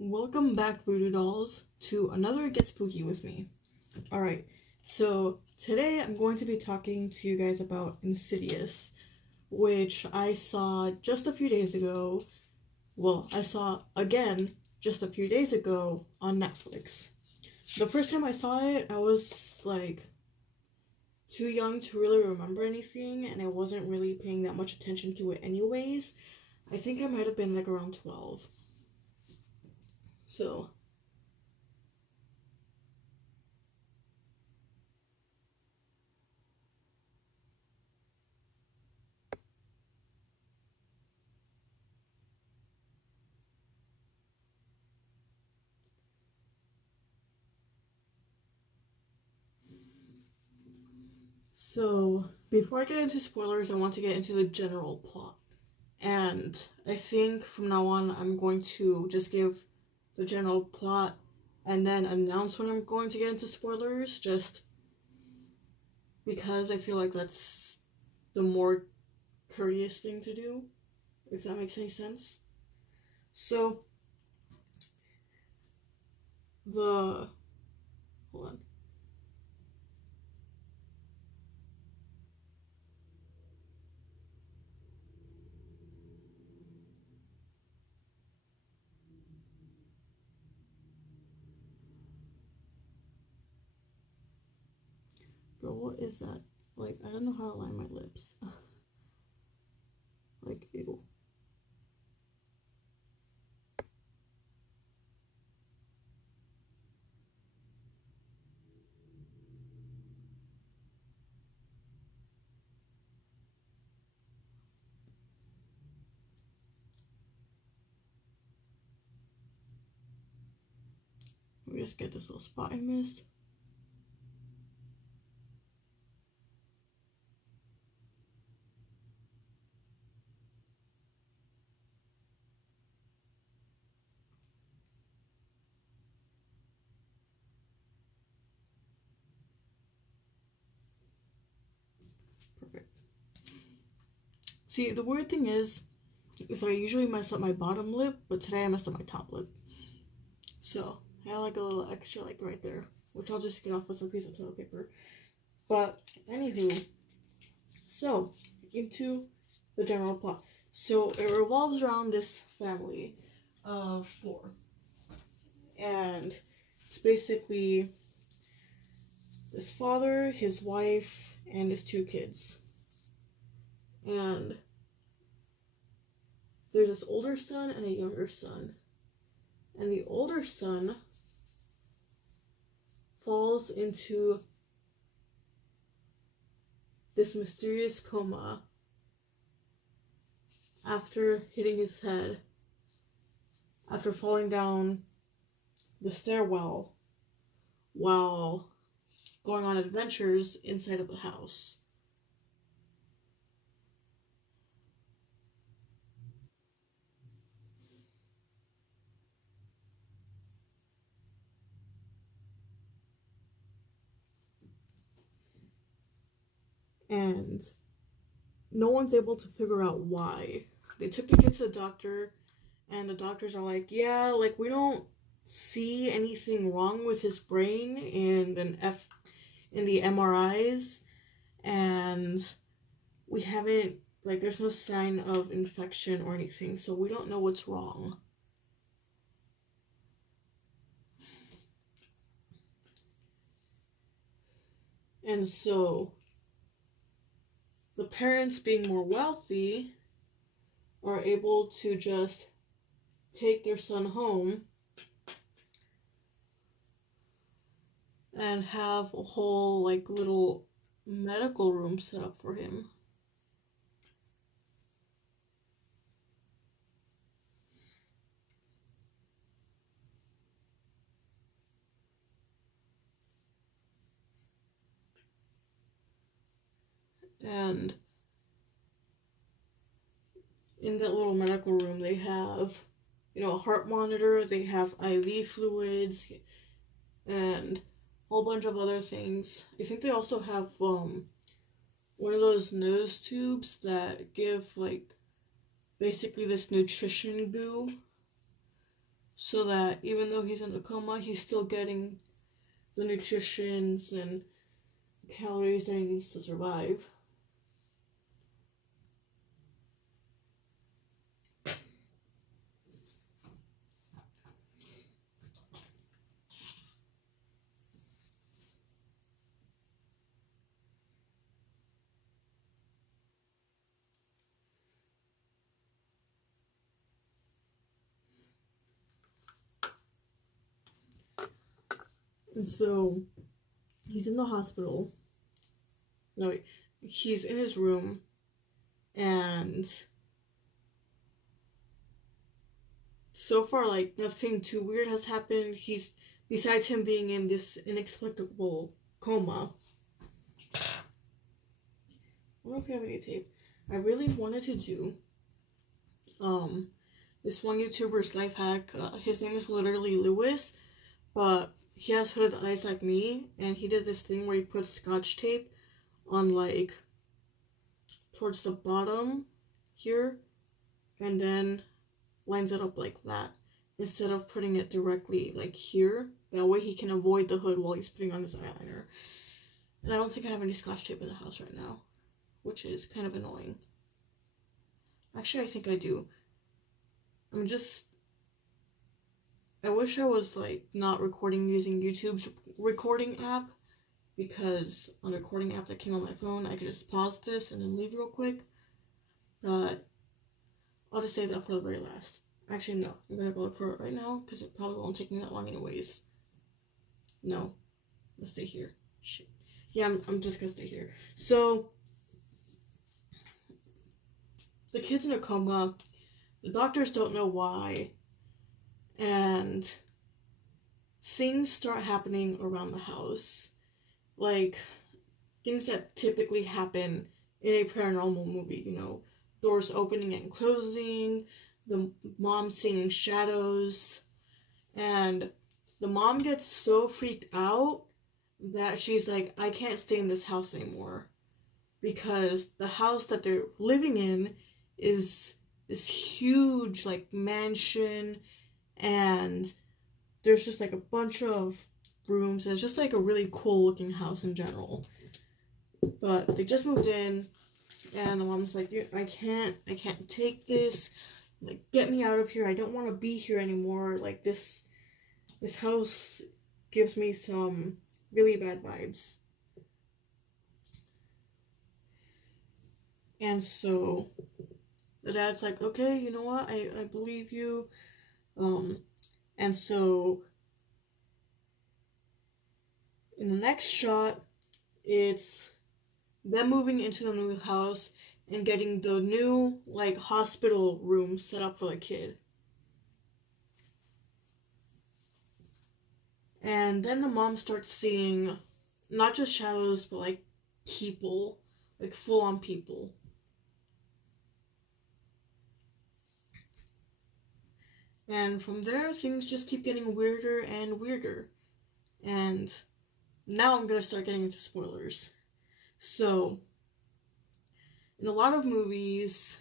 Welcome back, Voodoo Dolls, to another Get Spooky with me. Alright, so today I'm going to be talking to you guys about Insidious, which I saw just a few days ago. Well, I saw again just a few days ago on Netflix. The first time I saw it, I was like too young to really remember anything, and I wasn't really paying that much attention to it anyways. I think I might have been like around 12. So, before I get into spoilers, I want to get into the general plot. And I think from now on, I'm going to just give the general plot and then announce when I'm going to get into spoilers, just because I feel like that's the more courteous thing to do, if that makes any sense. So, hold on. Bro, what is that? Like, I don't know how to line my lips. Like, ew. Let me just get this little spot I missed. Perfect. See, the weird thing is that I usually mess up my bottom lip, but today I messed up my top lip. So, I have like a little extra like right there, which I'll just get off with a piece of toilet paper. But, anywho, so, into the general plot. So, it revolves around this family of 4. And it's basically his father, his wife, and his 2 kids. And there's this older son and a younger son. And the older son falls into this mysterious coma after hitting his head, after falling down the stairwell while going on adventures inside of the house. And no one's able to figure out why. They took the kid to the doctor, and the doctors are like, yeah, like, we don't see anything wrong with his brain in the MRIs, and we haven't, like, there's no sign of infection or anything, so we don't know what's wrong. And so the parents, being more wealthy, are able to just take their son home and have a whole like little medical room set up for him. And in that little medical room, they have, a heart monitor, they have IV fluids, and a whole bunch of other things. I think they also have one of those nose tubes that give, like, basically this nutrition goo so that even though he's in a coma, he's still getting the nutritions and calories that he needs to survive. And so he's in the hospital. No, he's in his room, and so far, like, nothing too weird has happened. He's, besides him being in this inexplicable coma. I don't know if we have any tape. I really wanted to do this one YouTuber's life hack. His name is literally Lewis, but he has hooded eyes like me, and he did this thing where he put scotch tape on, like, towards the bottom here, and then lines it up like that, instead of putting it directly, like, here. That way he can avoid the hood while he's putting on his eyeliner. And I don't think I have any scotch tape in the house right now, which is kind of annoying. Actually, I think I do. I wish I was, like, not recording using YouTube's recording app, because on the recording app that came on my phone, I could just pause this and then leave real quick. But I'll just save that for the very last. Actually, no. I'm gonna go look for it right now, because it probably won't take me that long anyways. No. Let's stay here. Shit. Yeah, I'm just gonna stay here. So, the kid's in a coma. The doctors don't know why. And things start happening around the house. Like, things that typically happen in a paranormal movie, you know. Doors opening and closing, the mom seeing shadows, and the mom gets so freaked out that she's like, I can't stay in this house anymore, because the house that they're living in is this huge, like, mansion, and there's just, like, a bunch of rooms, and it's just, like, a really cool looking house in general. But they just moved in, and the mom's like, I can't take this, like, get me out of here, I don't want to be here anymore, like, this house gives me some really bad vibes. And so the dad's like, okay, you know what, I believe you. And so in the next shot, it's them moving into the new house and getting the new, like, hospital room set up for the kid. And then the mom starts seeing not just shadows, but, like, people, like, full-on people. And from there, things just keep getting weirder and weirder. And now I'm gonna start getting into spoilers. So, in a lot of movies,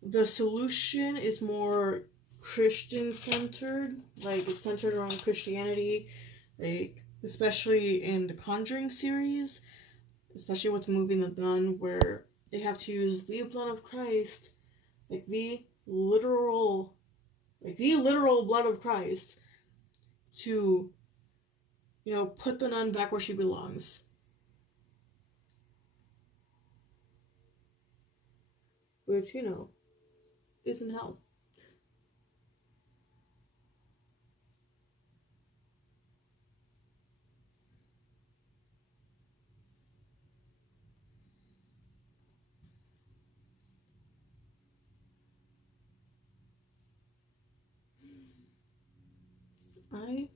the solution is more Christian-centered. Like, it's centered around Christianity. Like, especially in the Conjuring series. Especially with the movie The Nun, where they have to use the blood of Christ. Like, the literal blood of Christ to, you know, put the nun back where she belongs. Which, you know, isn't hell. I,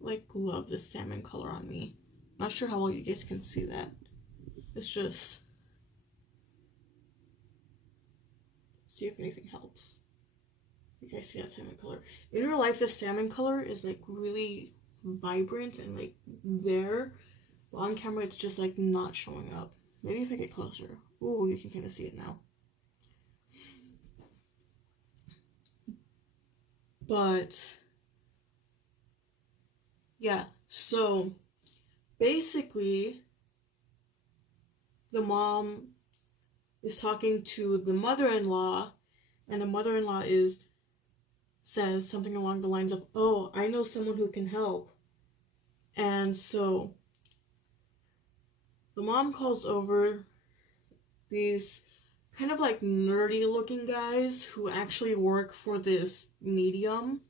like, love this salmon color on me. Not sure how well you guys can see that. It's just, see if anything helps. You guys see that salmon color? In real life, this salmon color is, like, really vibrant and, like, there. But on camera, it's just, like, not showing up. Maybe if I get closer. Ooh, you can kind of see it now. But yeah, so basically the mom is talking to the mother-in-law, and the mother-in-law says something along the lines of, "Oh, I know someone who can help." And so the mom calls over these kind of like nerdy looking guys who actually work for this medium.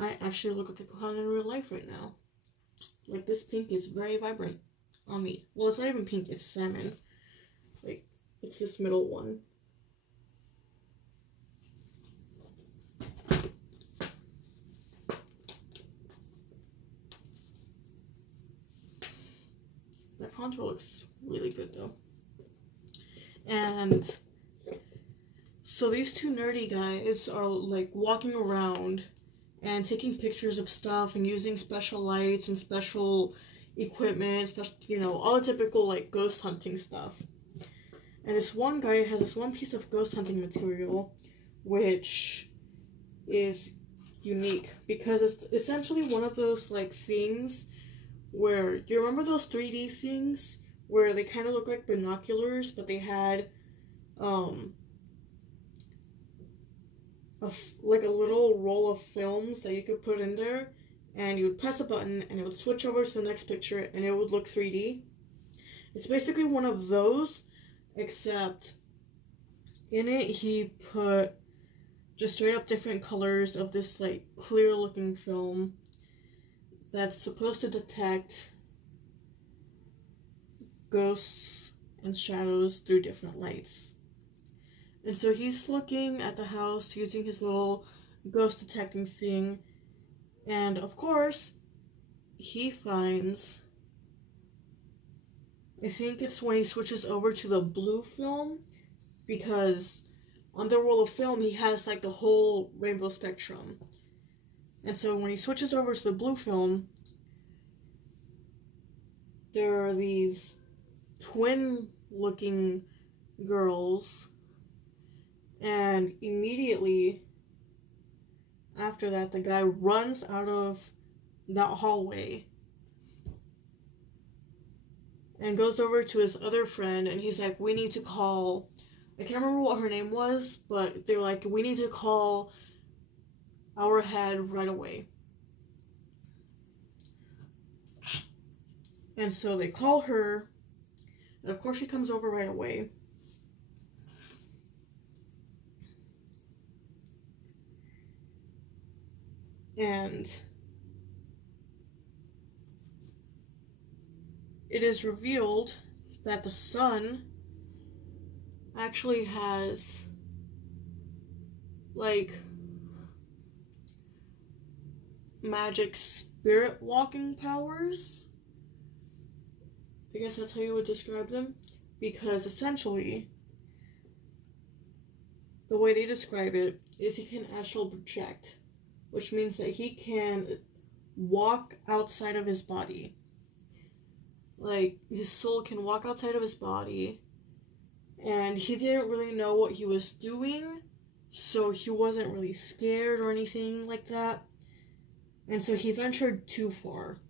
I actually look like a clown in real life right now. Like, this pink is very vibrant on me. Well, it's not even pink, it's salmon. Like, it's this middle one. That contour looks really good though. And so these two nerdy guys are like walking around and taking pictures of stuff and using special lights and special equipment, special, all the typical like ghost hunting stuff. And this one guy has this one piece of ghost hunting material which is unique because it's essentially one of those like things where, do you remember those 3D things where they kind of look like binoculars, but they had like a little roll of films that you could put in there, and you would press a button and it would switch over to the next picture and it would look 3D. It's basically one of those, except in it he put just straight up different colors of this like clear looking film that's supposed to detect ghosts and shadows through different lights. And so he's looking at the house using his little ghost detecting thing, and of course he finds, I think it's when he switches over to the blue film, because on the roll of film he has like the whole rainbow spectrum. And so when he switches over to the blue film, there are these twin looking girls, and immediately after that the guy runs out of that hallway and goes over to his other friend, and he's like, "We need to call," I can't remember what her name was, but they're like, "We need to call our head right away." And so they call her, and of course she comes over right away. And it is revealed that the son actually has like magic spirit walking powers. I guess that's how you would describe them, because essentially the way they describe it is he can astral project, which means that he can walk outside of his body. Like, his soul can walk outside of his body, and he didn't really know what he was doing, so he wasn't really scared or anything like that, and so he ventured too far.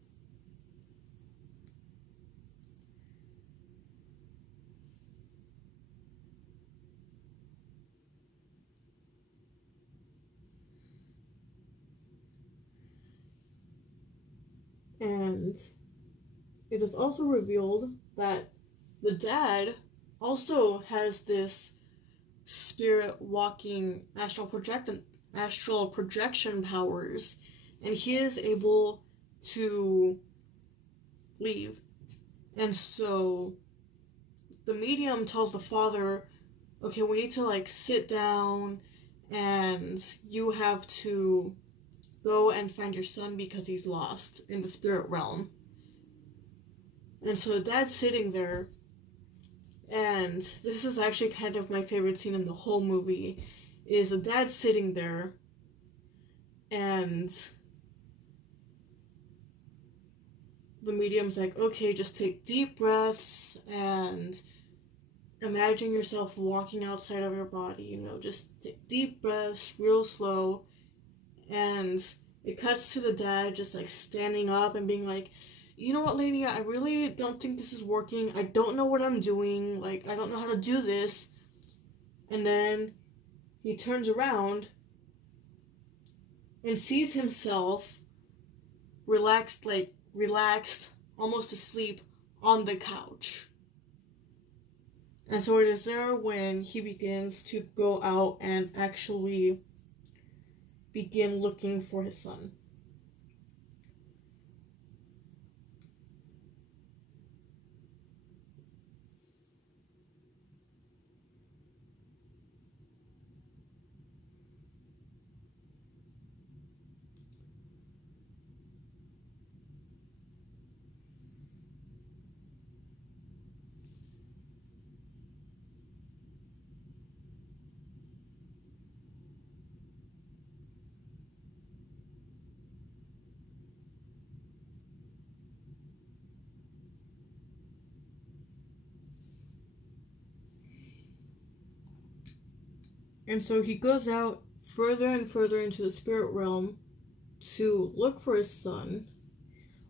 And it is also revealed that the dad also has this spirit walking astral projection powers, and he is able to leave. And so the medium tells the father, "Okay, we need to like sit down, and you have to go and find your son because he's lost in the spirit realm." And so the dad's sitting there, and this is actually kind of my favorite scene in the whole movie, is the dad sitting there, and the medium's like, "Okay, just take deep breaths and imagine yourself walking outside of your body, you know, just take deep breaths, real slow, and it cuts to the dad just like standing up and being like, you know what, lady, I really don't think this is working. I don't know what I'm doing. Like, I don't know how to do this. And then he turns around and sees himself relaxed, almost asleep on the couch. And so it is there when he begins to go out and actually begin looking for his son. And so he goes out further and further into the spirit realm to look for his son,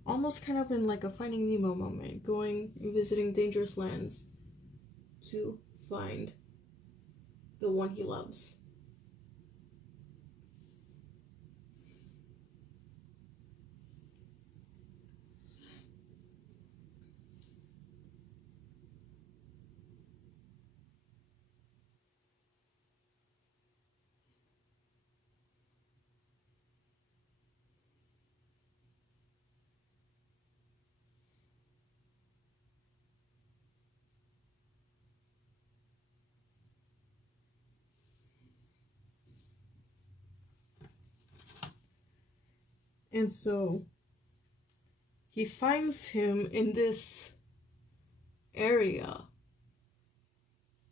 almost kind of in like a Finding Nemo moment, going and visiting dangerous lands to find the one he loves. And so he finds him in this area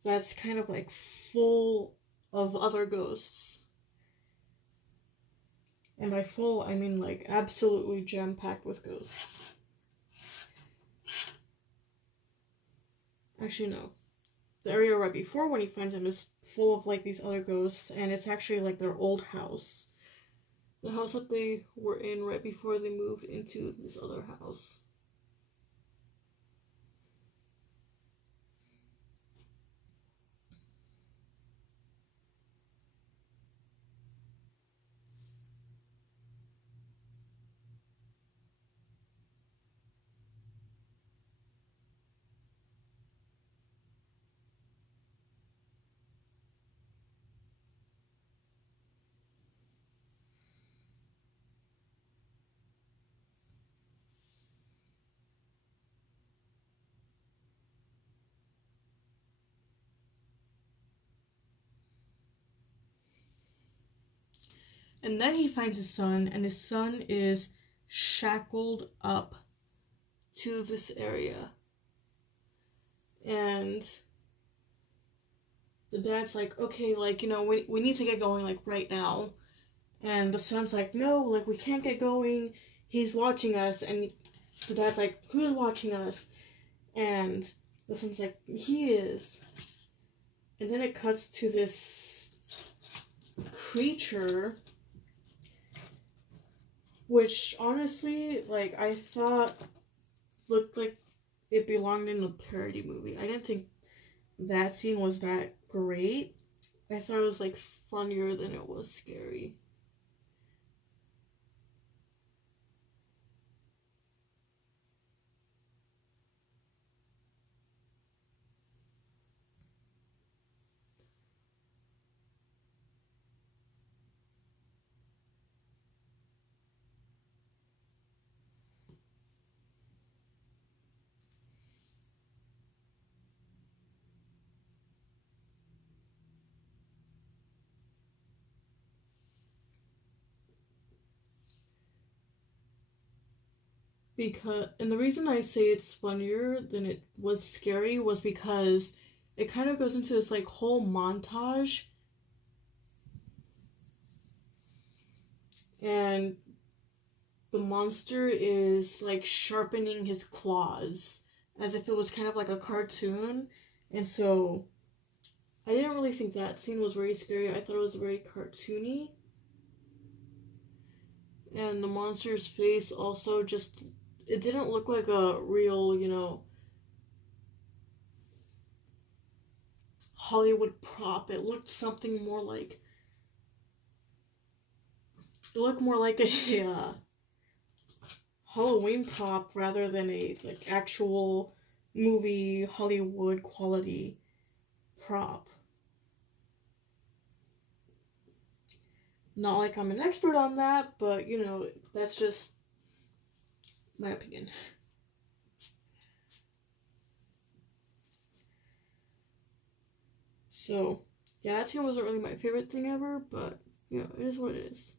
that's kind of like full of other ghosts. And by full, I mean like absolutely jam-packed with ghosts. Actually, no. The area right before when he finds him is full of like these other ghosts, and it's actually like their old house. The house that they were in right before they moved into this other house. And then he finds his son, and his son is shackled up to this area. And the dad's like, okay, like, you know, we need to get going, like, right now. And the son's like, no, like, we can't get going. He's watching us. And the dad's like, who's watching us? And the son's like, he is. And then it cuts to this creature, which honestly, like, I thought looked like it belonged in a parody movie. I didn't think that scene was that great. I thought it was like funnier than it was scary. And the reason I say it's funnier than it was scary was because it kind of goes into this like whole montage, and the monster is like sharpening his claws as if it was kind of like a cartoon, And so I didn't really think that scene was very scary. I thought it was very cartoony. And the monster's face also just, it didn't look like a real, you know, Hollywood prop. It looked something more like, it looked more like a Halloween prop rather than a like actual movie Hollywood quality prop. Not like I'm an expert on that, but you know, that's just my opinion. So, yeah, that scene wasn't really my favorite thing ever, but you know, it is what it is.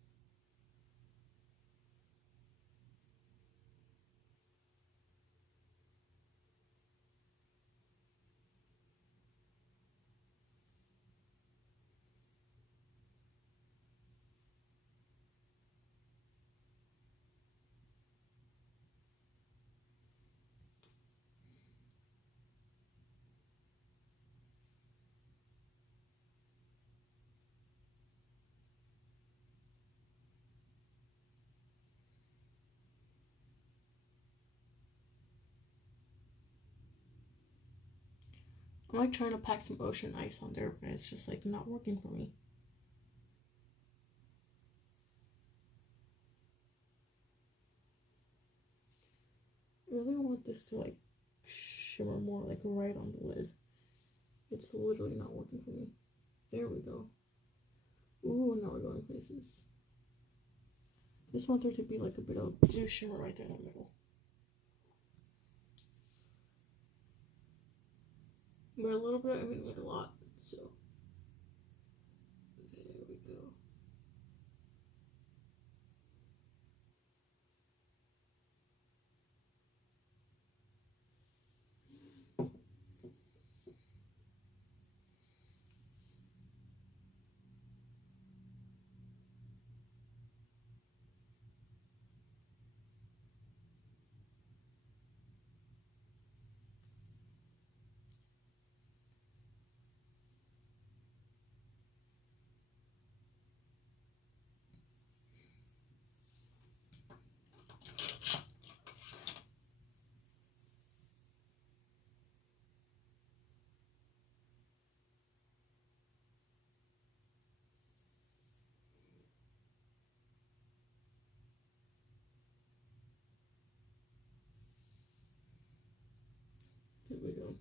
I'm like trying to pack some ocean ice on there, but it's just like not working for me. I really want this to like shimmer more, like right on the lid. It's literally not working for me. There we go. Ooh, now we're going places. I just want there to be like a bit of blue shimmer right there in the middle. But a little bit, I mean like a lot, so. There we go. There we go.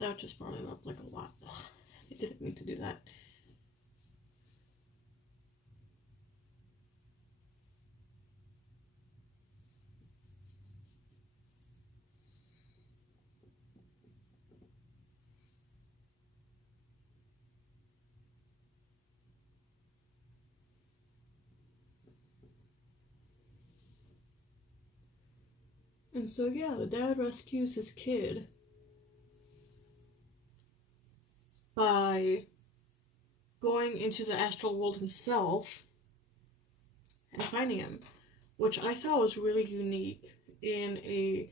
That just brought it up like a lot. Ugh, I didn't mean to do that. And so yeah, the dad rescues his kid by going into the astral world himself and finding him, which I thought was really unique in a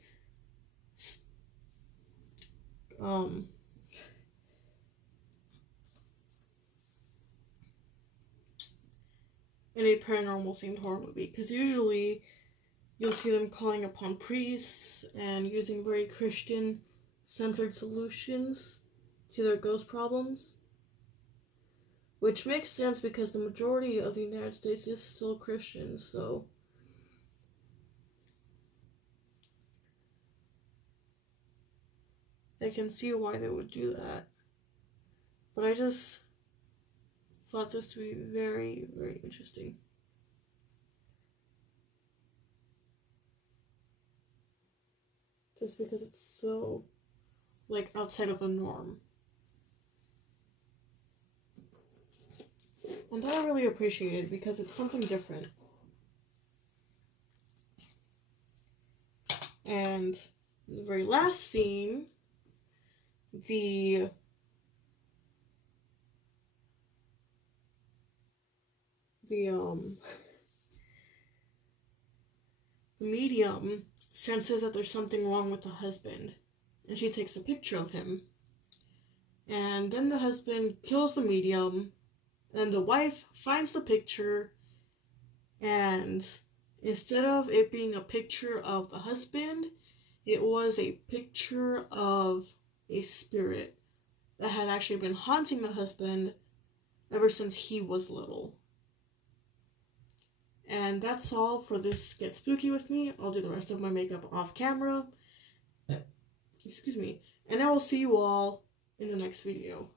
paranormal themed horror movie, because usually you'll see them calling upon priests and using very Christian centered solutions to their ghost problems, which makes sense because the majority of the United States is still Christian, so I can see why they would do that. But I just thought this to be very, very interesting. Just because it's so, like, outside of the norm. And that I really appreciated because it's something different. And the very last scene, the medium senses that there's something wrong with the husband, and she takes a picture of him. And then the husband kills the medium, and the wife finds the picture, and instead of it being a picture of the husband, it was a picture of a spirit that had actually been haunting the husband ever since he was little. And that's all for this Get Spooky With Me. I'll do the rest of my makeup off camera. Excuse me. And I will see you all in the next video.